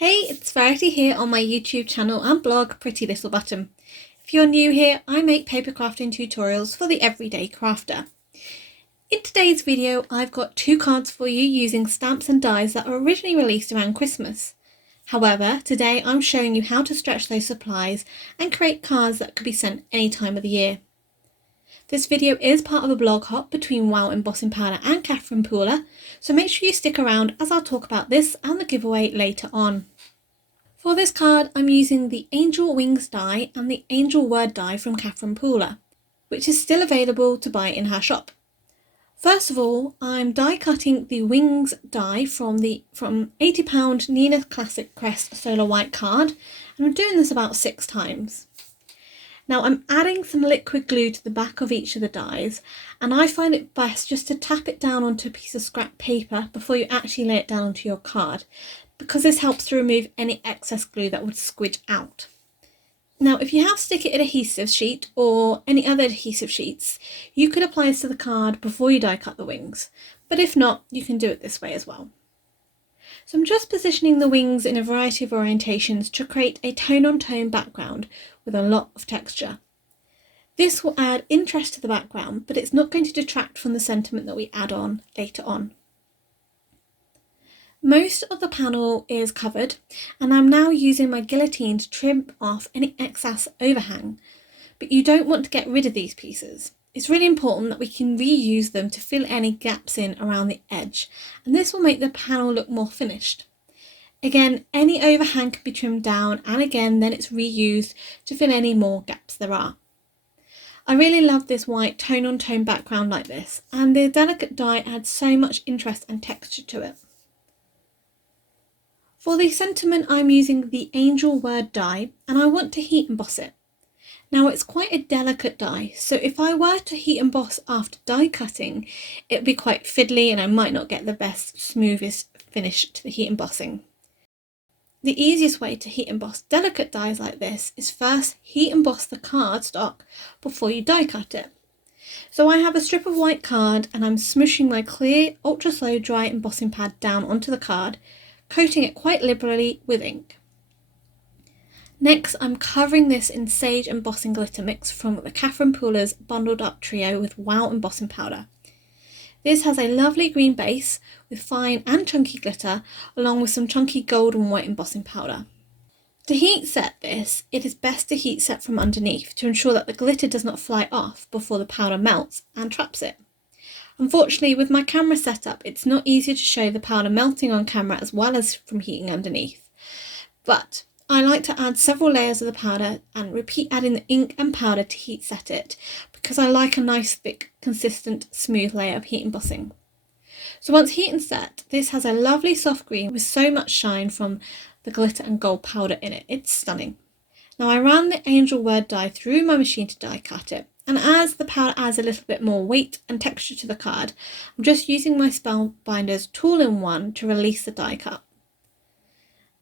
Hey, it's Verity here on my YouTube channel and blog Pretty Little Button. If you're new here, I make paper crafting tutorials for the everyday crafter. In today's video, I've got two cards for you using stamps and dies that were originally released around Christmas. However, today I'm showing you how to stretch those supplies and create cards that could be sent any time of the year. This video is part of a blog hop between Wow Embossing Powder and Catherine Pooler, so make sure you stick around as I'll talk about this and the giveaway later on. For this card, I'm using the Angel Wings die and the Angel Word die from Catherine Pooler, which is still available to buy in her shop. First of all, I'm die cutting the Wings die from £80 Nina Classic Crest Solar White card, and I'm doing this about 6 times. Now I'm adding some liquid glue to the back of each of the dies, and I find it best just to tap it down onto a piece of scrap paper before you actually lay it down onto your card, because this helps to remove any excess glue that would squidge out. Now if you have stick-it adhesive sheet or any other adhesive sheets, you could apply this to the card before you die cut the wings, but if not, you can do it this way as well. So I'm just positioning the wings in a variety of orientations to create a tone-on-tone background with a lot of texture. This will add interest to the background, but it's not going to detract from the sentiment that we add on later on. Most of the panel is covered, and I'm now using my guillotine to trim off any excess overhang, but you don't want to get rid of these pieces. It's really important that we can reuse them to fill any gaps in around the edge, and this will make the panel look more finished. Again, any overhang can be trimmed down, and again then it's reused to fill any more gaps there are. I really love this white tone-on-tone background like this, and the delicate die adds so much interest and texture to it. For the sentiment, I'm using the Angel Word die, and I want to heat emboss it. Now it's quite a delicate die, so if I were to heat emboss after die cutting, it would be quite fiddly and I might not get the best, smoothest finish to the heat embossing. The easiest way to heat emboss delicate dies like this is first heat emboss the cardstock before you die cut it. So I have a strip of white card and I'm smooshing my clear, ultra slow dry embossing pad down onto the card, coating it quite liberally with ink. Next, I'm covering this in Sage Embossing Glitter Mix from the Catherine Pooler's Bundled Up Trio with Wow Embossing Powder. This has a lovely green base with fine and chunky glitter, along with some chunky gold and white embossing powder. To heat set this, it is best to heat set from underneath to ensure that the glitter does not fly off before the powder melts and traps it. Unfortunately, with my camera setup, it's not easy to show the powder melting on camera as well as from heating underneath. But I like to add several layers of the powder and repeat adding the ink and powder to heat set it, because I like a nice thick, consistent, smooth layer of heat embossing. So once heat and set, this has a lovely soft green with so much shine from the glitter and gold powder in it. It's stunning. Now I ran the Angel Word die through my machine to die cut it, and as the powder adds a little bit more weight and texture to the card, I'm just using my Spellbinder's tool-in-one to release the die cut.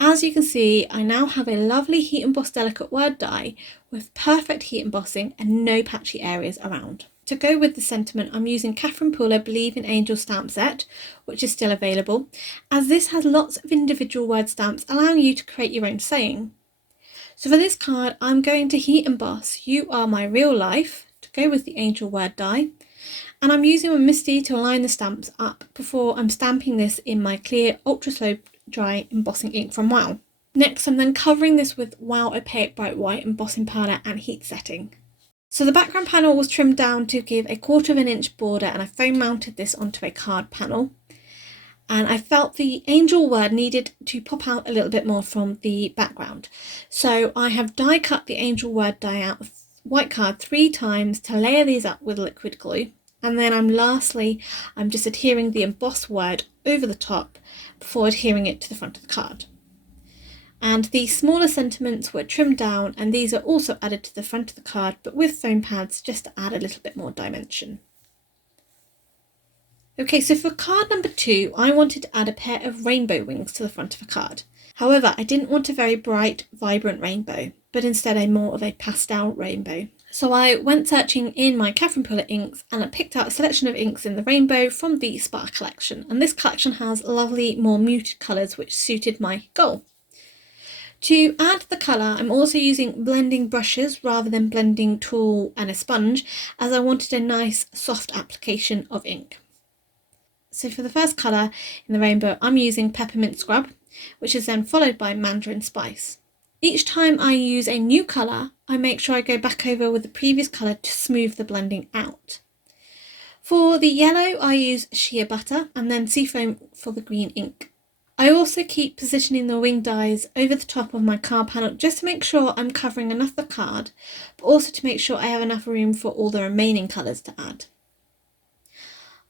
As you can see, I now have a lovely heat embossed delicate word die with perfect heat embossing and no patchy areas around. To go with the sentiment, I'm using Catherine Pooler Believe in Angel stamp set, which is still available, as this has lots of individual word stamps allowing you to create your own saying. So for this card, I'm going to heat emboss You Are My Real Life to go with the Angel Word die, and I'm using a Misty to align the stamps up before I'm stamping this in my clear ultra slow dry embossing ink from Wow. Next, I'm then covering this with Wow Opaque Bright White embossing powder and heat setting. So the background panel was trimmed down to give a 1/4 inch border, and I foam mounted this onto a card panel. And I felt the Angel Word needed to pop out a little bit more from the background. So I have die cut the Angel Word die out of white card 3 times to layer these up with liquid glue. And then I'm just adhering the embossed word over the top before adhering it to the front of the card. And the smaller sentiments were trimmed down, and these are also added to the front of the card, but with foam pads just to add a little bit more dimension. Okay, so for card number 2, I wanted to add a pair of rainbow wings to the front of a card. However, I didn't want a very bright, vibrant rainbow, but instead more of a pastel rainbow. So I went searching in my Catherine Pooler inks, and I picked out a selection of inks in the rainbow from the Spark collection, and this collection has lovely, more muted colours which suited my goal. To add the colour, I'm also using blending brushes rather than blending tool and a sponge, as I wanted a nice soft application of ink. So for the first colour in the rainbow, I'm using Peppermint Scrub, which is then followed by Mandarin Spice. Each time I use a new colour, I make sure I go back over with the previous colour to smooth the blending out. For the yellow, I use Shea Butter and then Seafoam for the green ink. I also keep positioning the wing dies over the top of my card panel just to make sure I'm covering enough of the card, but also to make sure I have enough room for all the remaining colours to add.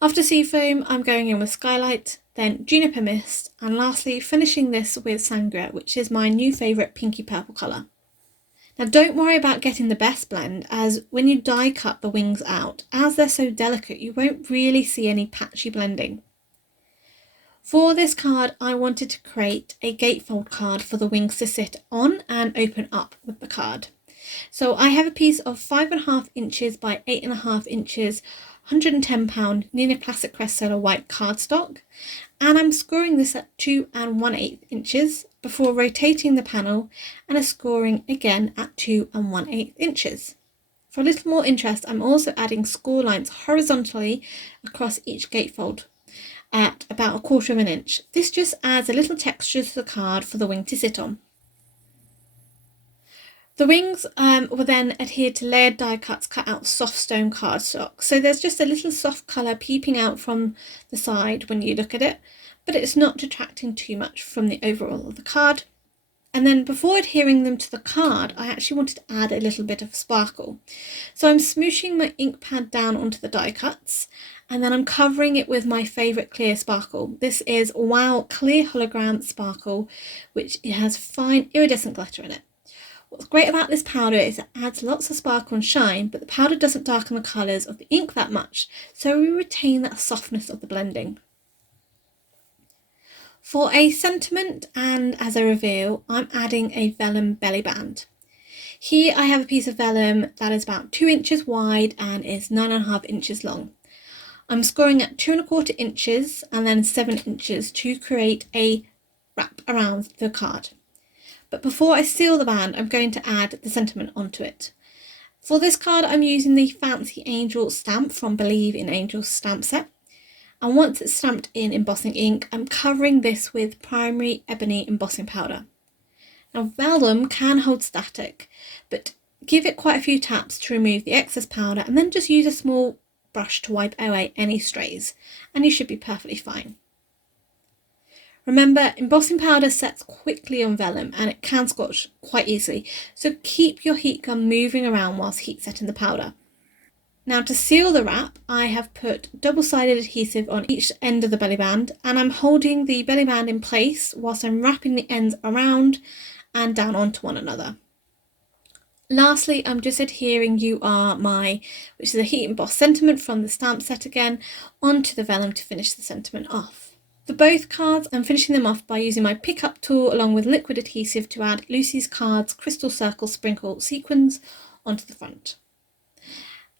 After Seafoam, I'm going in with Skylight, then Juniper Mist, and lastly finishing this with Sangria, which is my new favourite pinky purple colour. Now don't worry about getting the best blend, as when you die cut the wings out, as they're so delicate, you won't really see any patchy blending. For this card, I wanted to create a gatefold card for the wings to sit on and open up with the card. So I have a piece of 5.5 inches by 8.5 inches, £110 Nina Classic Crest Solar White cardstock, and I'm scoring this at 2 1/8 inches before rotating the panel and a scoring again at 2 1/8 inches. For a little more interest, I'm also adding score lines horizontally across each gatefold at about 1/4 inch. This just adds a little texture to the card for the wing to sit on. The wings were then adhered to layered die cuts cut out of soft stone cardstock, so there's just a little soft colour peeping out from the side when you look at it, but it's not detracting too much from the overall of the card. And then before adhering them to the card, I actually wanted to add a little bit of sparkle. So I'm smooshing my ink pad down onto the die cuts, and then I'm covering it with my favourite clear sparkle. This is Wow Clear Hologram Sparkle, which has fine iridescent glitter in it. What's great about this powder is it adds lots of sparkle and shine, but the powder doesn't darken the colours of the ink that much, so we retain that softness of the blending. For a sentiment and as a reveal, I'm adding a vellum belly band. Here I have a piece of vellum that is about 2 inches wide and is 9.5 inches long. I'm scoring at 2 1/4 inches and then 7 inches to create a wrap around the card. But before I seal the band, I'm going to add the sentiment onto it. For this card, I'm using the Fancy Angel stamp from Believe in Angels stamp set. And once it's stamped in embossing ink, I'm covering this with primary ebony embossing powder. Now vellum can hold static, but give it quite a few taps to remove the excess powder and then just use a small brush to wipe away any strays, and you should be perfectly fine. Remember, embossing powder sets quickly on vellum and it can scotch quite easily, so keep your heat gun moving around whilst heat setting the powder. Now to seal the wrap, I have put double-sided adhesive on each end of the belly band, and I'm holding the belly band in place whilst I'm wrapping the ends around and down onto one another. Lastly, I'm just adhering You Are My, which is a heat embossed sentiment from the stamp set again, onto the vellum to finish the sentiment off. For both cards, I'm finishing them off by using my pick-up tool along with liquid adhesive to add Lucy's Cards Crystal Circle Sprinkle sequins onto the front.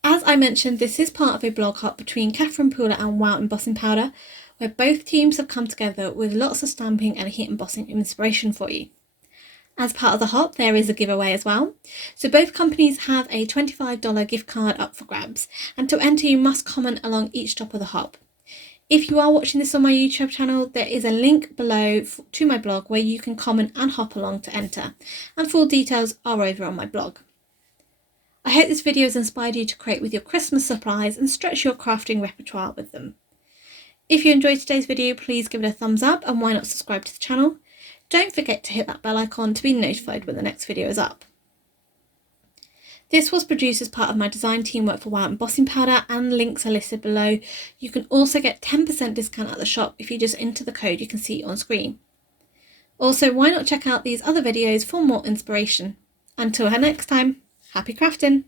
As I mentioned, this is part of a blog hop between Catherine Pooler and Wow Embossing Powder, where both teams have come together with lots of stamping and heat embossing inspiration for you. As part of the hop, there is a giveaway as well. So both companies have a $25 gift card up for grabs, and to enter you must comment along each top of the hop. If you are watching this on my YouTube channel, there is a link below to my blog where you can comment and hop along to enter, and full details are over on my blog. I hope this video has inspired you to create with your Christmas supplies and stretch your crafting repertoire with them. If you enjoyed today's video, please give it a thumbs up, and why not subscribe to the channel. Don't forget to hit that bell icon to be notified when the next video is up. This was produced as part of my design teamwork for Wow Embossing Powder, and links are listed below. You can also get 10% discount at the shop if you just enter the code you can see on screen. Also, why not check out these other videos for more inspiration. Until next time, happy crafting!